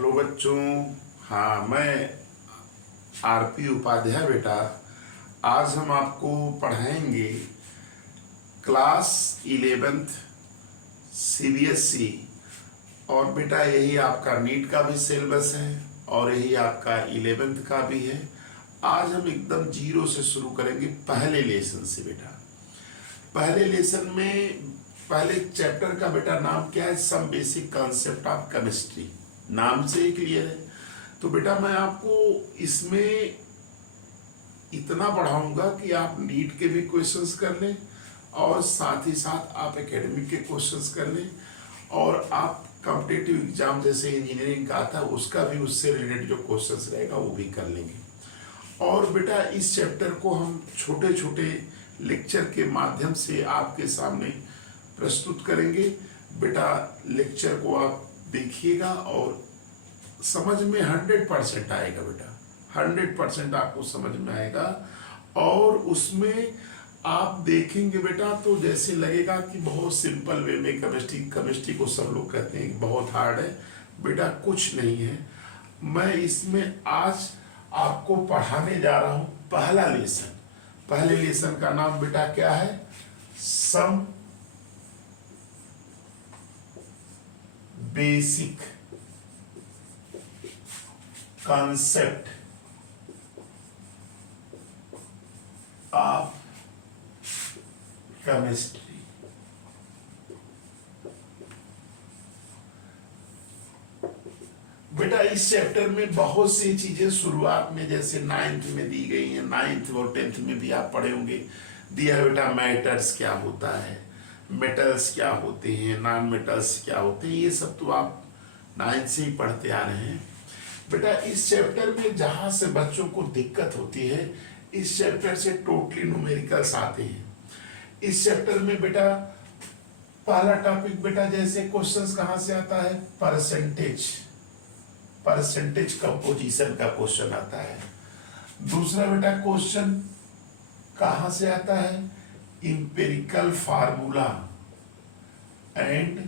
Hello बच्चों। हाँ, मैं आरपी उपाध्याय बेटा। आज हम आपको पढ़ाएंगे क्लास 11th सीबीएसई। और बेटा यही आपका नीट का भी सिलेबस है और यही आपका 11th का भी है। आज हम एकदम जीरो से शुरू करेंगे पहले लेसन से बेटा। पहले लेसन में पहले चैप्टर का बेटा नाम क्या है? Some basic concept of chemistry. नाम से ही क्लियर है। तो बेटा मैं आपको इसमें इतना पढ़ाऊंगा कि आप नीट के भी क्वेश्चंस कर लें और साथ ही साथ आप एकेडमिक के क्वेश्चंस कर लें और आप कॉम्पिटिटिव एग्जाम जैसे इंजीनियरिंग का था उसका भी उससे रिलेटेड जो क्वेश्चंस रहेगा वो भी कर लेंगे। और बेटा इस चैप्टर को हम छोटे छोटे लेक्चर के माध्यम से आपके सामने प्रस्तुत करेंगे। बेटा लेक्चर को आप देखिएगा और समझ में 100% आएगा बेटा। 100% आपको समझ में आएगा और उसमें आप देखेंगे बेटा तो जैसे लगेगा कि बहुत सिंपल वे में केमिस्ट्री को सब लोग कहते हैं कि बहुत हार्ड है। बेटा कुछ नहीं है। मैं इसमें आज आपको पढ़ाने जा रहा हूं पहला लेसन। पहले लेसन का नाम बेटा क्या है? Some basic concept of chemistry. बेटा इस चैप्टर में बहुत सी चीजें शुरुआत में जैसे 9th में दी गई हैं, 9th और 10th में भी आप पढ़े होंगे। दिया है बेटा मैटर्स क्या होता है, मेटल्स क्या होते हैं, नॉन मेटल्स क्या होते हैं, ये सब तो आप 9th से ही पढ़ते आ रहे हैं। बेटा इस चैप्टर में जहां से बच्चों को दिक्कत होती है, इस चैप्टर से टोटली न्यूमेरिकल्स आते हैं। इस चैप्टर में बेटा पहला टॉपिक बेटा जैसे क्वेश्चंस कहां से आता है? परसेंटेज कंपोजिशन का क्वेश्चन आता है। दूसरा बेटा क्वेश्चन कहां से आता है? Empirical formula and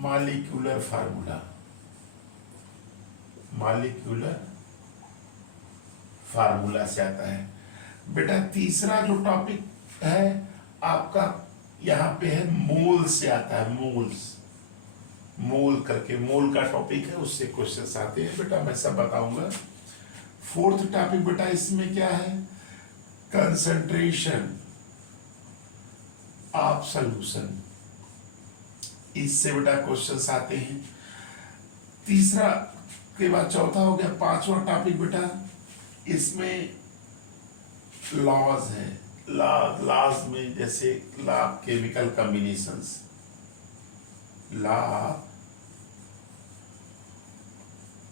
molecular formula. Molecular formula से आता है। बेटा तीसरा जो टॉपिक है आपका यहां पे है मोल से आता है। मोल करके मोल का टॉपिक है, उससे क्वेश्चंस आते हैं बेटा, मैं सब बताऊंगा। फोर्थ टॉपिक बेटा इसमें क्या है? Concentration of solution. इससे बेटा क्वेश्चंस आते हैं। तीसरा के बाद चौथा हो गया। पांचवा टॉपिक बेटा इसमें लॉज है। लॉज में जैसे law chemical combinations, law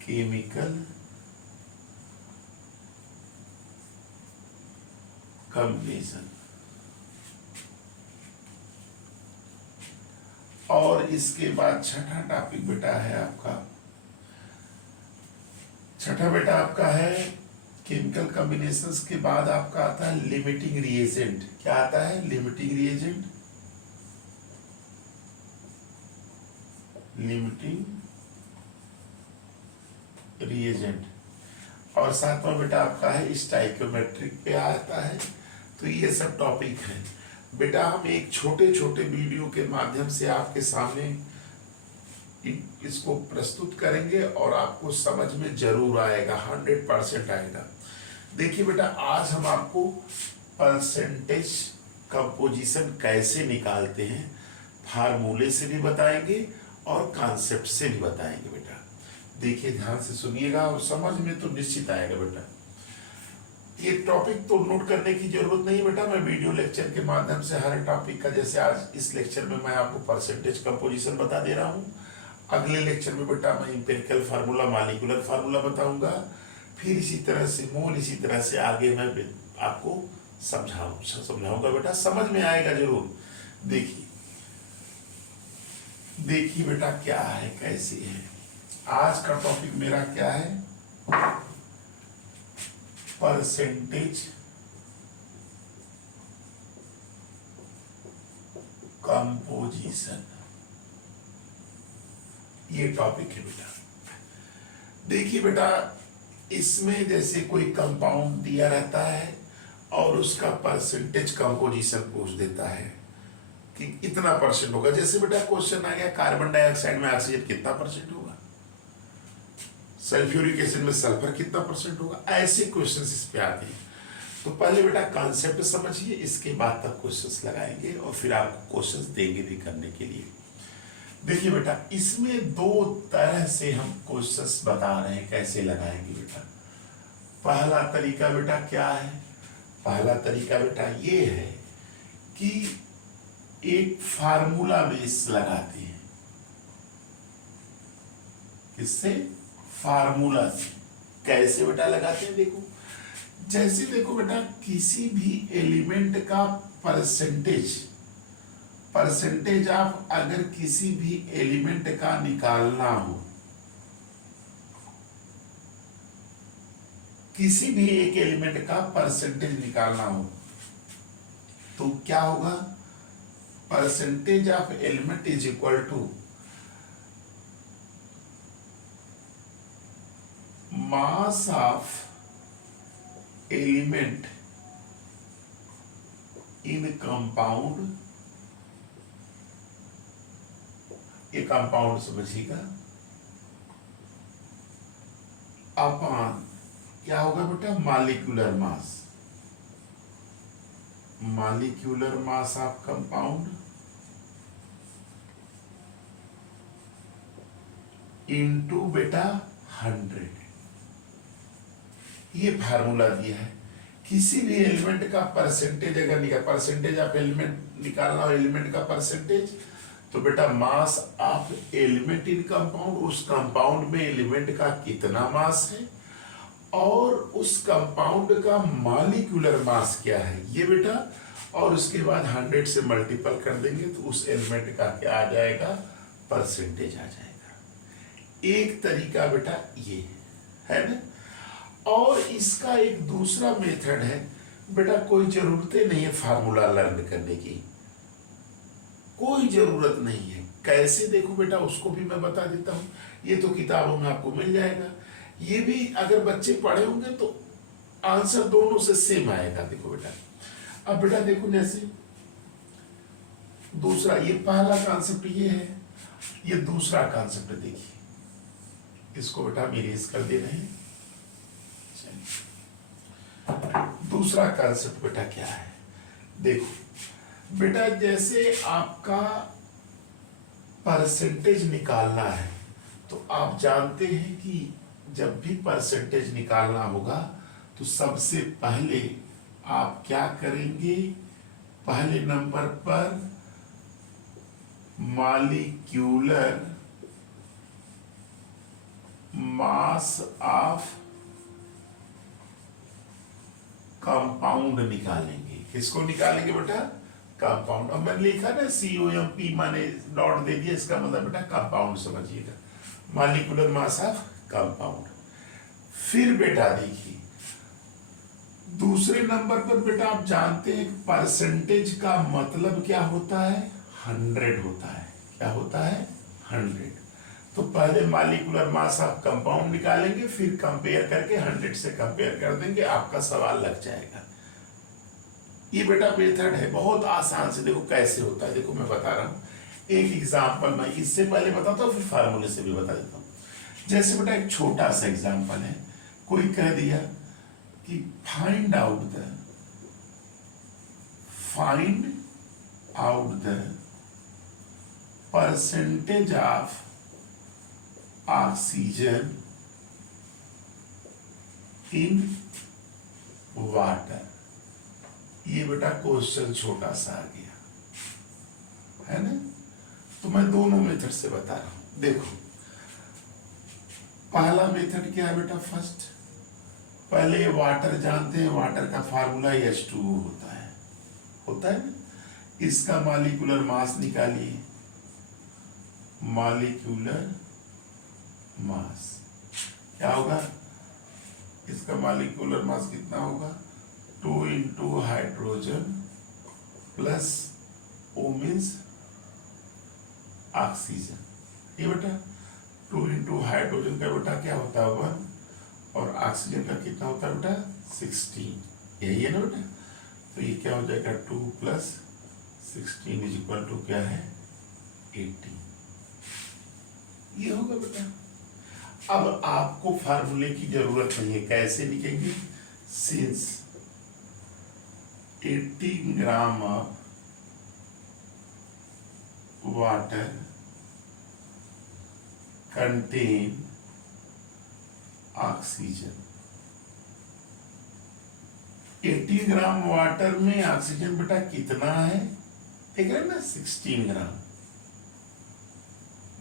chemical combination. और इसके बाद छठा टॉपिक बेटा है आपका, छठा बेटा आपका है केमिकल कॉम्बिनेशंस के बाद आपका आता है लिमिटिंग रिएजेंट। क्या आता है? Limiting reagent. Limiting reagent. और सातवां बेटा आपका है स्टाइकियोमेट्रिक पे आता है। तो ये सब टॉपिक हैं बेटा। हम एक छोटे छोटे वीडियो के माध्यम से आपके सामने इसको प्रस्तुत करेंगे और आपको समझ में जरूर आएगा, 100% आएगा। देखिए बेटा आज हम आपको परसेंटेज कंपोजिशन कैसे निकालते हैं फार्मूले से भी बताएंगे और कॉन्सेप्ट से भी बताएंगे बेटा। देखिए ध्यान से सुनिएगा और समझ में तो निश्चित आएगा बेटा। ये टॉपिक तो नोट करने की जरूरत नहीं बेटा, मैं वीडियो लेक्चर के माध्यम से हर टॉपिक का, जैसे आज इस लेक्चर में मैं आपको परसेंटेज कंपोजिशन बता दे रहा हूँ, अगले लेक्चर में बेटा मैं इंपेरिकल फार्मूला मॉलिक्यूलर फार्मूला बताऊंगा, फिर इसी तरह से मोल, इसी तरह से आगे मैं आपको समझाऊंगा बेटा। समझ में आएगा जरूर। देखिए देखिए बेटा क्या है, कैसे है। आज का टॉपिक मेरा क्या है? परसेंटेज कंपोजिशन, ये टॉपिक है बेटा। देखिए बेटा, इसमें जैसे कोई कंपाउंड दिया रहता है और उसका परसेंटेज कंपोजिशन पूछ देता है कि इतना परसेंट होगा। जैसे बेटा क्वेश्चन आ गया कार्बन डाइऑक्साइड में ऑक्सीजन कितना परसेंट होगा, सल्फ्यूरिक एसिड में सल्फर कितना परसेंट होगा, ऐसे क्वेश्चंस इस पे आते हैं। तो पहले बेटा कॉन्सेप्ट समझिए, इसके बाद तक क्वेश्चंस लगाएंगे और फिर आपको क्वेश्चंस देंगे भी करने के लिए। देखिए बेटा, इसमें दो तरह से हम क्वेश्चंस बता रहे हैं कैसे लगाएंगे बेटा। पहला तरीका बेटा क्या है, पहला तरीका बेटा ये है कि एक फार्मूला बेस लगाते हैं। किससे? फार्मूला से। कैसे बेटा लगाते हैं, देखो जैसे देखो बेटा, किसी भी एलिमेंट का परसेंटेज ऑफ अगर किसी भी एलिमेंट का निकालना हो, किसी भी एक एलिमेंट का परसेंटेज निकालना हो तो क्या होगा, percentage of element is equal to mass of element in compound, ये कंपाउंड समझिएगा, अपॉन क्या होगा बेटा, molecular mass, molecular mass of compound into बेटा 100। ये फार्मूला दिया है। किसी भी एलिमेंट का परसेंटेज अगर परसेंटेज ऑफ एलिमेंट निकालना हो, एलिमेंट का परसेंटेज, तो बेटा मास ऑफ एलिमेंट इन कंपाउंड, उस कंपाउंड में एलिमेंट का कितना मास है और उस कंपाउंड का मॉलिक्यूलर मास क्या है ये बेटा, और उसके बाद 100 से मल्टीपल कर देंगे तो उस एलिमेंट का क्या आ जाएगा, परसेंटेज आ जाएगा। एक तरीका बेटा ये है ना। और इसका एक दूसरा मेथड है बेटा, कोई जरूरत नहीं है फार्मूला लर्न करने की, कोई जरूरत नहीं है। कैसे देखो बेटा, उसको भी मैं बता देता हूं, ये तो किताबों में आपको मिल जाएगा। ये भी अगर बच्चे पढ़े होंगे तो आंसर दोनों से सेम आएगा। देखो बेटा, अब बेटा देखो, जैसे दूसरा, ये पहला कॉन्सेप्ट ये है, ये दूसरा कॉन्सेप्ट देखिए, इसको बेटा इरेज कर दे रहे हैं। दूसरा कॉन्सेप्ट बेटा क्या है, देखो बेटा, जैसे आपका परसेंटेज निकालना है तो आप जानते हैं कि जब भी परसेंटेज निकालना होगा तो सबसे पहले आप क्या करेंगे, पहले नंबर पर मॉलिक्यूलर मास ऑफ कंपाउंड निकालेंगे। किसको निकालेंगे बेटा, कंपाउंड। अब मैंने लिखा ना COMP, माने डॉट दे दिया, इसका मतलब बेटा कंपाउंड समझिएगा, मॉलिक्यूलर मास ऑफ कंपाउंड। फिर बेटा देखिए, दूसरे नंबर पर बेटा आप जानते हैं परसेंटेज का मतलब क्या होता है, 100 होता है। क्या होता है, 100। तो पहले मॉलिक्यूलर मास ऑफ कंपाउंड निकालेंगे, फिर कंपेयर करके 100 से कंपेयर कर देंगे, आपका सवाल लग जाएगा। ये बेटा मेथड है, बहुत आसान से। देखो कैसे होता है, देखो मैं बता रहा हूँ एक एग्जांपल, मैं इससे पहले बताता हूँ फिर फार्मूले से भी बता देता हूँ। जैसे बेटा एक छोटा सा एग्जांपल है, कोई कह दिया कि find out the percentage of oxygen in water. ये बेटा क्वेश्चन छोटा सा आ गया है ना। तो मैं दोनों मेथड से बता रहा हूं। देखो पहला मेथड क्या है बेटा, फर्स्ट पहले वाटर जानते हैं, वाटर का फार्मूला H2O होता है ना। इसका मॉलिक्यूलर मास निकालिए, मॉलिक्यूलर मास क्या होगा, इसका मॉलिक्यूलर मास कितना होगा, 2 into hydrogen plus O means oxygen. ये बेटा 2 इंटू हाइड्रोजन का बेटा क्या होता है 1 और ऑक्सीजन का कितना होता है बेटा 16, यही है ना बेटा। तो ये क्या हो जाएगा 2 + 16 इज इक्वल टू क्या है 18, ये होगा बेटा। अब आपको फार्मूले की जरूरत नहीं है, कैसे लिखेंगे, since 18 gram of water contain oxygen, 18 gram water में ऑक्सीजन बेटा कितना है, देख रहे हैं ना 16 ग्राम,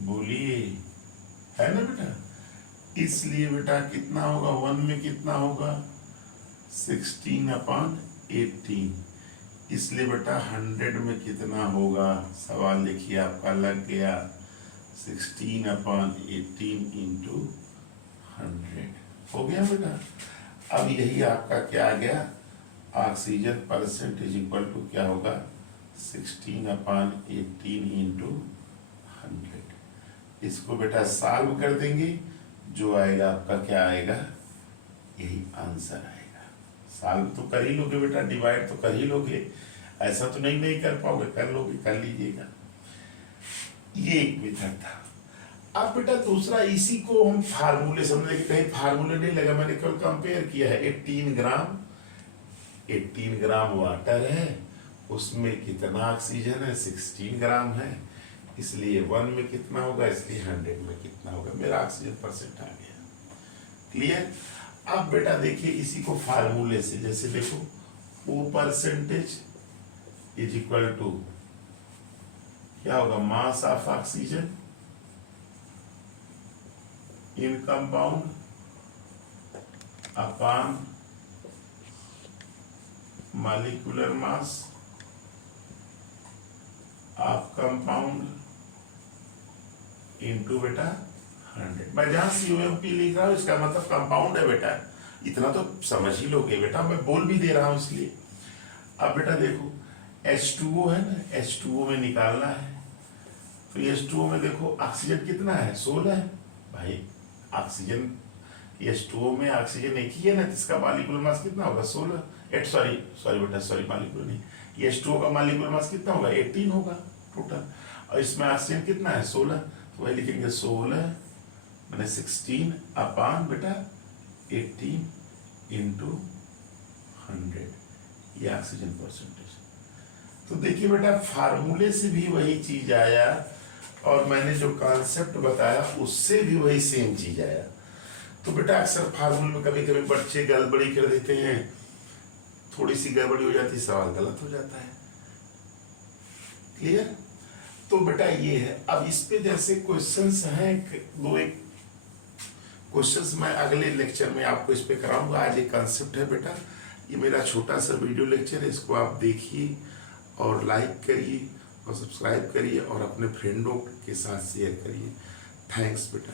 बोलिए है ना बेटा। इसलिए बेटा कितना होगा 1 में कितना होगा 16/18, इसलिए बेटा 100 में कितना होगा, सवाल लिखिए आपका लग गया 16/18 इंटू 100 हो गया बेटा। अब यही आपका क्या आ गया, ऑक्सीजन परसेंटेज इक्वल टू क्या होगा 16/18 इंटू 100। इसको बेटा सॉल्व कर देंगे, जो आएगा आपका क्या आएगा, यही आंसर आएगा। सॉल्व तो कर ही लोगे बेटा, डिवाइड तो कर ही लोगे, ऐसा तो नहीं कर पाओगे, कर लोगे, कर लीजिएगा। ये एक मेथड था। अब बेटा दूसरा, इसी को हम फार्मूले समझे कि कहीं फार्मूले नहीं लगा, मैंने केवल कंपेयर किया है। 18 ग्राम वाटर है, उसमें कितना ऑक्सीजन है 16 ग्राम है, इसलिए 1 में कितना होगा, इसलिए 100 में कितना होगा, मेरा ऑक्सीजन परसेंट आ गया। क्लियर। अब बेटा देखिए इसी को फार्मूले से, जैसे देखो O percentage is equal to क्या होगा, mass of oxygen in compound upon molecular mass of compound into बेटा 100। मैं जहां COMP लिख रहा हूं इसका मतलब कंपाउंड है बेटा, इतना तो समझ ही लोगे बेटा, मैं बोल भी दे रहा हूं इसलिए। अब बेटा देखो H2O है ना, H2O में निकालना है, तो H2O में देखो ऑक्सीजन कितना है 16 है भाई, ऑक्सीजन H2O में ऑक्सीजन एक ही है ना, जिसका मॉलिक्यूलर मास कितना होगा 16, सॉरी बेटा सॉरी मॉलिक्यूलर नहीं, H2O का मॉलिक्यूलर मास कितना होगा 18 होगा टोटल, और इसमें ऑक्सीजन कितना है 16, तो वही लिखेंगे 16 मैंने 16 अपॉन बेटा 18 इंटू 100, ये ऑक्सीजन परसेंटेज। तो देखिए बेटा फार्मूले से भी वही चीज आया, और मैंने जो कॉन्सेप्ट बताया उससे भी वही सेम चीज आया। तो बेटा अक्सर फार्मूले में कभी कभी बच्चे गड़बड़ी कर देते हैं, थोड़ी सी गड़बड़ी हो जाती है, सवाल गलत हो जाता है। क्लियर। तो बेटा ये है। अब इस पे जैसे क्वेश्चंस हैं, दो एक क्वेश्चंस मैं अगले लेक्चर में आपको इस पे कराऊंगा। आज एक कॉन्सेप्ट है बेटा, ये मेरा छोटा सा वीडियो लेक्चर है, इसको आप देखिए और लाइक करिए और सब्सक्राइब करिए और अपने फ्रेंडों के साथ शेयर करिए। थैंक्स बेटा।